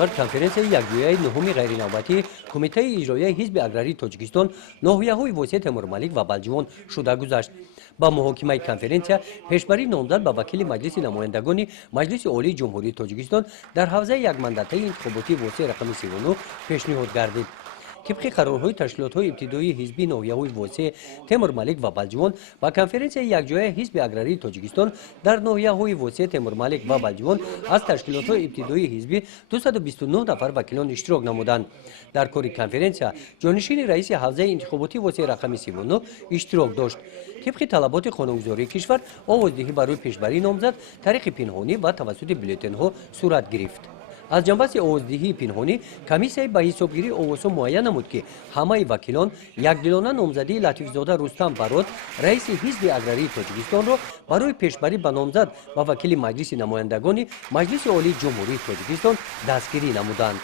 март конференсияи якҷояи нуҳуми ғайринавбатии Кумитаи иҷроияи ҳизби аграрии Тоҷикистон ноҳияҳои Восеъ Темурмалик ва Балҷивон шуда гузашт. ба муҳокимаи конференсия пешбарӣ номзад ба вакили маҷлиси намояндагони Маҷлиси Олии Ҷумҳурии Тоҷикистон дар ҳавзаи якмандатаи интихоботии Восеъ рақами 39 пешниҳод гардид. طبق قرارهای تشکیلات‌های ابتدایی حزبی ناحیه‌های واسع تیمور ملیک و بلجوان با کنفرانسیای یکجای حزب اگراری تاجیکستان در ناحیه‌های واسع تیمور ملیک و بلجوان از تشکیلات‌های ابتدایی حزبی 229 نفر وکیلان اشتراک نمودند. در کار کنفرانسیا جانشین رئیس حوزه انتخاباتی واسع رقم 39 اشتراک داشت. طبق طلبات قانونگذاری کشور آوازدهی برای پیشبری نامزد طریق پنهانی و توسط بولتن‌ها صورت گرفت. از جنبش آوازدهی پنهانی کمیسیای به حسابگیری آوازها معین نمود که همه وکیلان یکدلانه نامزدی لطیفزاده رستم برات رئیس حزب اگراری تاجیکستان را برای پیشبری به نامزد و وکیل مجلس نمایندگان مجلس عالی جمهوری تاجیکستان دستگیری نمودند.